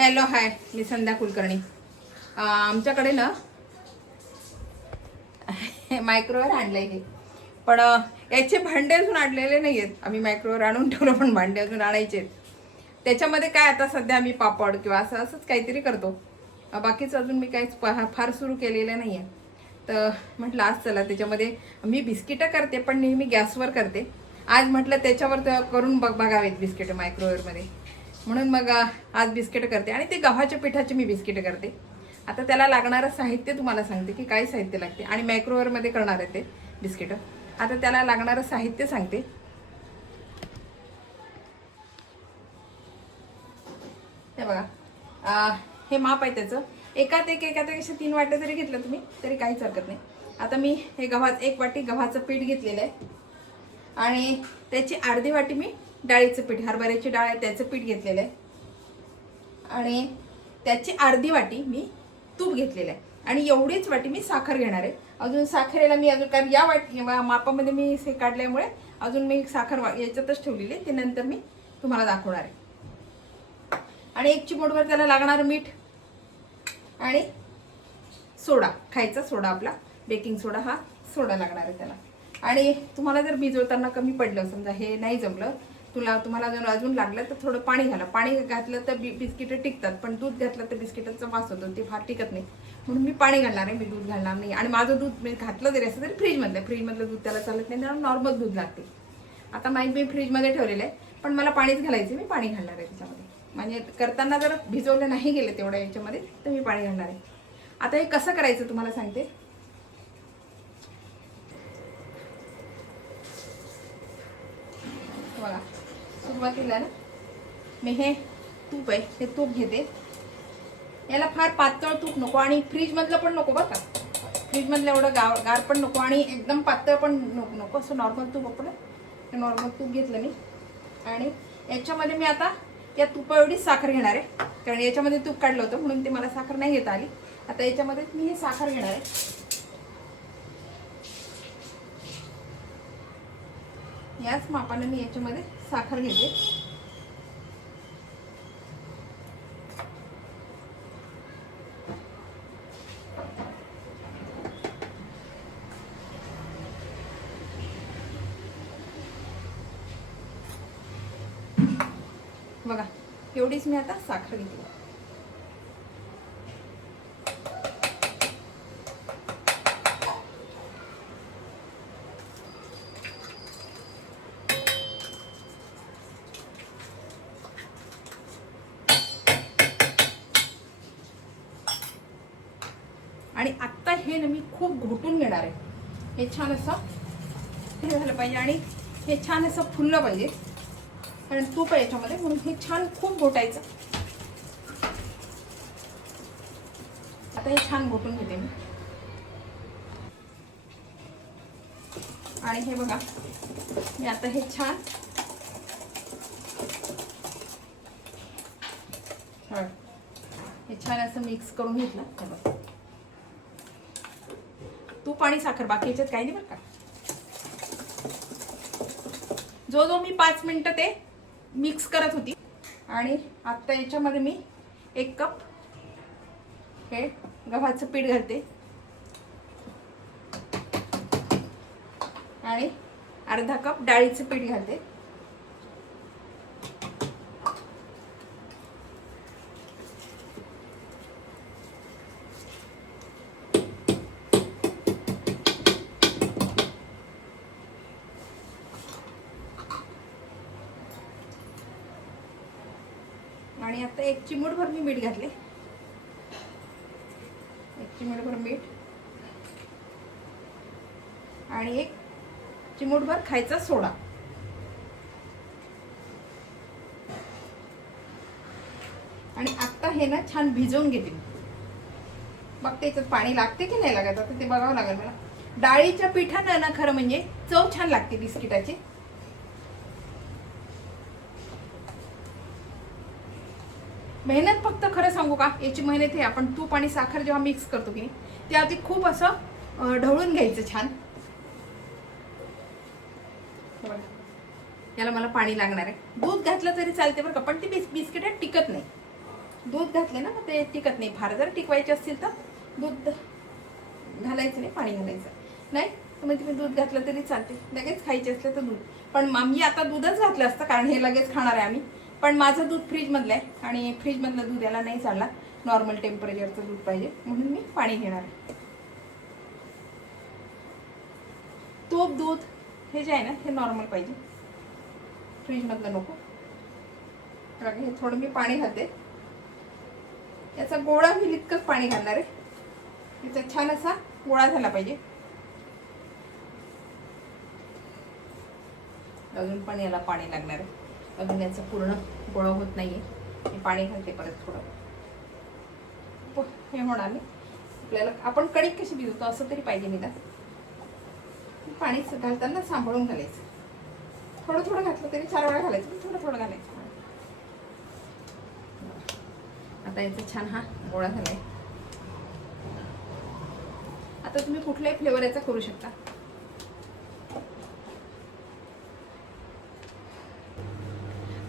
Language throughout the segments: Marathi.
हॅलो हाय, मी संध्या कुलकर्णी. आमच्याकडे ना मायक्रोवेव्ह आणलंय हे, पण याचे भांडे अजून आणलेले नाही आहेत. आम्ही मायक्रोवेव्ह आणून ठेवलं, पण भांडे अजून आणायचे आहेत. त्याच्यामध्ये काय आता सध्या आम्ही पापड किंवा असंच काहीतरी करतो. बाकीचं अजून मी काहीच फार सुरू केलेलं नाही आहे. तर म्हटलं आज चला त्याच्यामध्ये मी बिस्किटं करते, पण नेहमी गॅसवर करते. आज म्हटलं त्याच्यावर करून बघावेत बिस्किटं मायक्रोवेव्हमध्ये, म्हणून मग आज बिस्किटं करते. आणि ते गव्हाच्या पिठाचे मी बिस्किटं करते. आता त्याला लागणारं साहित्य तुम्हाला सांगते की काय साहित्य लागते, आणि मायक्रोवेव्हमध्ये करणार आहे ते बिस्किटं. आता त्याला लागणारं साहित्य सांगते. हे बघा, हे माप आहे त्याचं. एकात एक असे 3 वाट्या जरी घेतलं तुम्ही तरी काहीच हरकत नाही. आता मी हे 1 वाटी गव्हाचं पीठ घेतलेलं आहे, आणि त्याची अर्धी वाटी मी डाळीचं पीठ, हरभऱ्याची डाळ आहे त्याचं पीठ घेतलेलं आहे, आणि त्याची अर्धी वाटी मी तूप घेतलेलं आहे, आणि एवढीच वाटी मी साखर घेणार आहे. अजून साखरेला मी कारण या मापामध्ये मी हे काढल्यामुळे अजून मी साखर याच्यातच ठेवलेली आहे, ते नंतर मी तुम्हाला दाखवणार आहे. आणि 1 चिमूटभर त्याला लागणारं मीठ, आणि सोडा, खायचा सोडा आपला, बेकिंग सोडा, हा सोडा लागणार आहे त्याला. आणि तुम्हाला जर भिजवताना कमी पडलं, समजा हे नाही जमलं, तुम्हाला जर अजून लागलं तर थोडं पाणी घाला. पाणी घातलं तर बिस्किटं टिकतात, पण दूध घातलं तर बिस्किटांचा वास होतो, ते फार टिकत नाही. म्हणून मी पाणी घालणार आहे, मी दूध घालणार नाही. आणि माझं दूध मी घातलं जरी असं तरी फ्रीजमधलं दूध त्याला चालत नाही, त्याला नॉर्मल दूध लागते. आता मी फ्रीजमध्ये ठेवलेलं आहे, पण मला पाणीच घालायचं, मी पाणी घालणार आहे त्याच्यामध्ये. म्हणजे करताना जर भिजवलं नाही गेलं तेवढ्या याच्यामध्ये तर मी पाणी घालणार आहे. आता हे कसं करायचं तुम्हाला सांगते. बघा, सुरुवातीला ना मी हे तूप आहे, हे तूप घेते. याला फार पातळ तूप नको, आणि फ्रीजमधलं पण नको बरं का. फ्रीजमधलं एवढं गार पण नको, आणि एकदम पातळ पण नको. असं नॉर्मल तूप, आपलं नॉर्मल तूप घेतलं मी. आणि याच्यामध्ये मी आता या तुपा एवढीच साखर घेणार आहे, कारण याच्यामध्ये तूप काढलं होतं म्हणून ते मला साखर नाही घेता आली. आता याच्यामध्ये मी हे साखर घेणार आहे. याच मापाने मी याच्यामध्ये साखर घेते. बघा, एवढीच मी आता साखर घेतली. आणि आता हे ना मी खूप घोटून घेणार आहे. हे छान असं हे झालं पाहिजे, आणि हे छान असं फुललं पाहिजे, कारण तूप आहे याच्यामध्ये, म्हणून हे छान खूप घोटायचं. आता हे छान घोटून घेते मी. आणि हे बघा, मी आता हे छान असं मिक्स करून घेतलं. तूप आणि साखर, बाकी याच्यात काही नाही बरं का. जो मी 5 मिनिटं ते मिक्स करत होती. आणि आता याच्यामध्ये मी 1 कप हे गव्हाचं पीठ घालते, आणि अर्धा कप डाळीचं पीठ घालते. आणि आता 1 चिमूटभर मी मीठ घातले, 1 चिमूटभर मीठ, आणि 1 चिमूटभर खायचा सोडा. आणि आता हे ना छान भिजवून घेते. बघते याच्यात पाणी लागते की नाही लागत, आता ते बघावं लागेल मला. डाळीच्या पिठानं ना खरं म्हणजे चव छान लागते बिस्किटाची. मेहनत फक्त खरं सांगू का, याची मेहनत हे आपण तूप आणि साखर जेव्हा मिक्स करतो की ते आधी खूप असं ढवळून घ्यायचं छान. याला मला पाणी लागणार आहे. दूध घातलं तरी चालते बरं का, पण ती बिस्किट टिकत नाही. दूध घातले ना मग ते टिकत नाही फार. जर टिकवायचे असतील तर दूध घालायचं नाही, पाणी घालायचं नाही. तर मग तुम्ही दूध घातलं तरी चालते. लगेच खायचे असले तर दूध. पण मी आता दूधच घातलं असतं कारण हे लगेच खाणार आहे आम्ही. पण माझं दूध फ्रीजमधलं आहे आणि फ्रीजमधलं दूध याला नाही चालणार, नॉर्मल टेम्परेचरचं दूध पाहिजे, म्हणून मी पाणी घेणार आहे. तूप दूध हे जे आहे ना हे नॉर्मल पाहिजे, फ्रीजमधलं नको. हे थोडं मी पाणी घालते. याचा गोळा होईल इतकंच पाणी घालणार आहे. याचा छान असा गोळा झाला पाहिजे. अजून पण याला पाणी लागणार आहे. अजून याचं पूर्ण गोळा होत नाहीये. मी पाणी घालते परत थोडं. हे होणार नाही आपल्याला. आपण कणिक कशी भिजवतो असं तरी पाहिजे निदान. पाणी घालताना सांभाळून घालायचं. थोडं थोडं घातलं तरी 4 वेळा घालायचं, थोडं थोडं घालायचं. आता याचा छान हा गोळा झालाय. आता तुम्ही कुठल्याही फ्लेवर याचा करू शकता.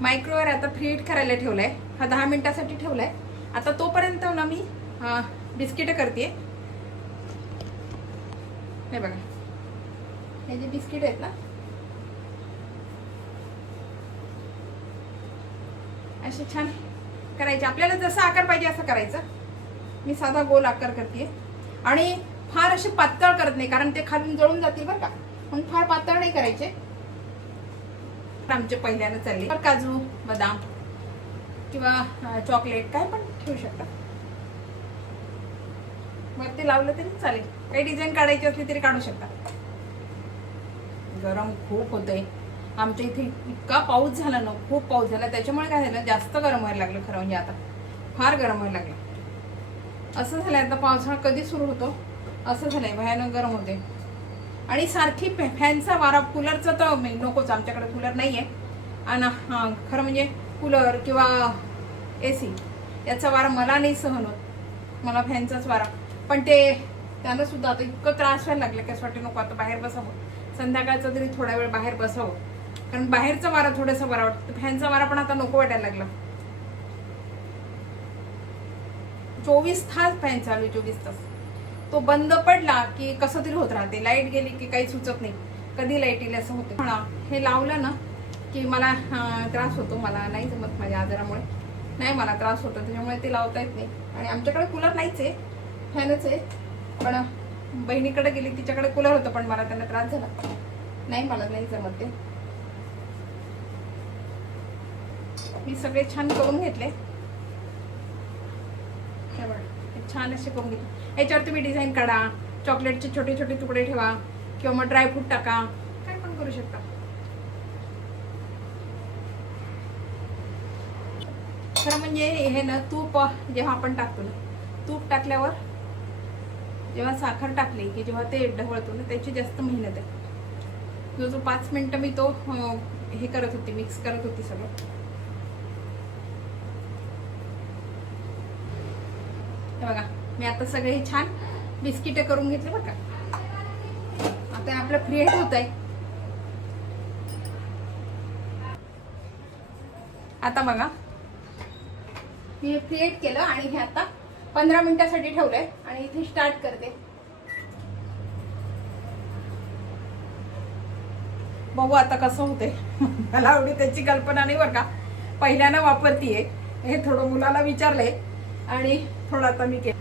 मायक्रोवेव्ह आता प्रीहीट करायला ठेवलाय. हा 10 मिनिटासाठी ठेवलाय. आता तोपर्यंत ना मी बिस्किट करते. हे बघा, हे जे बिस्किट आहेत ना असे छान करायचे. आपल्याला जसा आकार पाहिजे असं करायचं. मी साधा गोल आकार करते आणि फार असे पातळ करत नाही कारण ते खालून जळून जातील बरं का, म्हणून फार पातळ नाही करायचे. आमचे पहिल्यानं चालले. काजू बदाम किंवा चॉकलेट काय पण ठेवू शकता. मग ते लावलं तरी चालेल. काही डिझाईन काढायची असली तरी काढू शकता. गरम खूप होतंय आमच्या इथे. इतका पाऊस झाला ना, खूप पाऊस झाला, त्याच्यामुळे काय झालं जास्त गरम व्हायला लागलं. खरं म्हणजे आता फार गरम व्हायला लागलं. असं झालंय आता पावसाळा कधी सुरू होतो असं झालंय. भयानक गरम होते आणि सारखी फॅनचा वारा. कूलरचा तर नकोच, आमच्याकडे कूलर नाहीये. आणि खरं म्हणजे कूलर किंवा AC याचा वारा मला नाही सहन होत. मला फॅनचाच वारा. पण त्यानं सुद्धा आता इतकं त्रास व्हायला लागला की असं वाटतं नको आता बाहेर बसावं. संध्याकाळचं तरी थोडा वेळ बाहेर बसावं कारण बाहेरचा वारा थोडासा बरा वाटतं. फॅनचा वारा पण आता नको वाटायला लागला. 24 तास फॅन चालू आहे. 24 तास. तो बंद पडला की कसं तरी होत राहते. लाईट गेली की काही सुचत नाही कधी लाईट येईल असं होतं. हे लावलं ना की मला त्रास होतो. मला नाही जमत माझ्या आजारामुळे. नाही मला त्रास होतो त्याच्यामुळे ते लावता येत नाही. आणि आमच्याकडे कूलर नाहीच आहे, फॅनच आहे. पण बहिणीकडे गेली तिच्याकडे कूलर होतं पण मला त्यांना त्रास झाला. नाही मला नाही जमत ते. मी सगळे छान करून घेतले. छान असे करून घेतले. याच्यावर तुम्ही डिझाईन काढा, चॉकलेटचे छोटे छोटे तुकडे ठेवा किंवा मग ड्रायफ्रूट टाका, काय पण करू शकता. खरं म्हणजे हे ना तूप जेव्हा आपण टाकतो ना, तूप टाकल्यावर जेव्हा साखर टाकली की जेव्हा ते ढवळतो ना त्याची जास्त मेहनत आहे. जो 5 मिनिटं मी तो हे करत होती, मिक्स करत होती सगळं. हे बघा मी आता सगळे छान बिस्किट करून घेतले बघा. आता आपलं फ्रीहीट होत आहे. आता बघा मी फ्रीहीट केलं आणि हे आता 15 मिनिटासाठी ठेवलंय आणि इथे स्टार्ट करते. बघू आता कसं होते. मला एवढी त्याची कल्पना नाही बरं का, पहिल्यानं वापरतीये. हे थोडं मुलाला विचारलंय आणि थोडं आता मी केलं.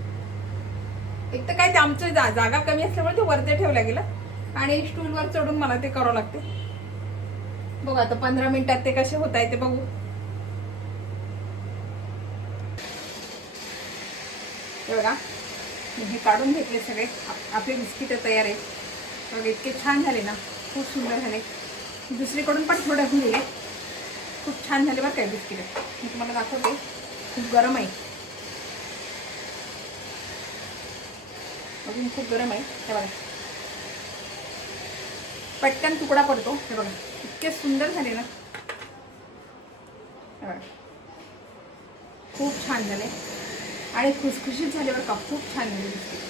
एक तर काय ते आमचं जागा कमी असल्यामुळे ते वरती ठेवलं गेलं आणि स्टूलवर चढून मला ते करावं लागते. बघू आता 15 मिनिटात ते कसे होत आहे ते बघू. बघा मी हे काढून घेतले सगळे. आपले बिस्किट तयार आहेत. बघा इतके छान झाले ना, खूप सुंदर झाले. दुसरीकडून पण थोडे होऊन दिले. खूप छान झाले बरं काय बिस्किट. मी तुम्हाला दाखवते. खूप गरम आहे अजून, खूप गरम आहे. हे बघा पटकन तुकडा पडतो. हे बघा इतके सुंदर झाले ना. हे बघा खूप छान झाले आणि खुसखुशीत झाले बरं का. खूप छान झाले बिस्किट.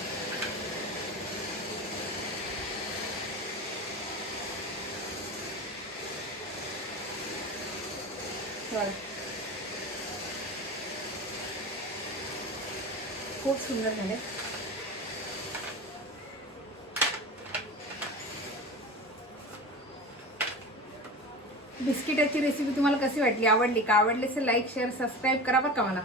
खूप सुंदर झाले. बिस्किटाची रेसिपी तुम्हाला कशी वाटली, आवडली का? आवडली असेल लाईक शेअर सबस्क्राईब करा बरं का मला.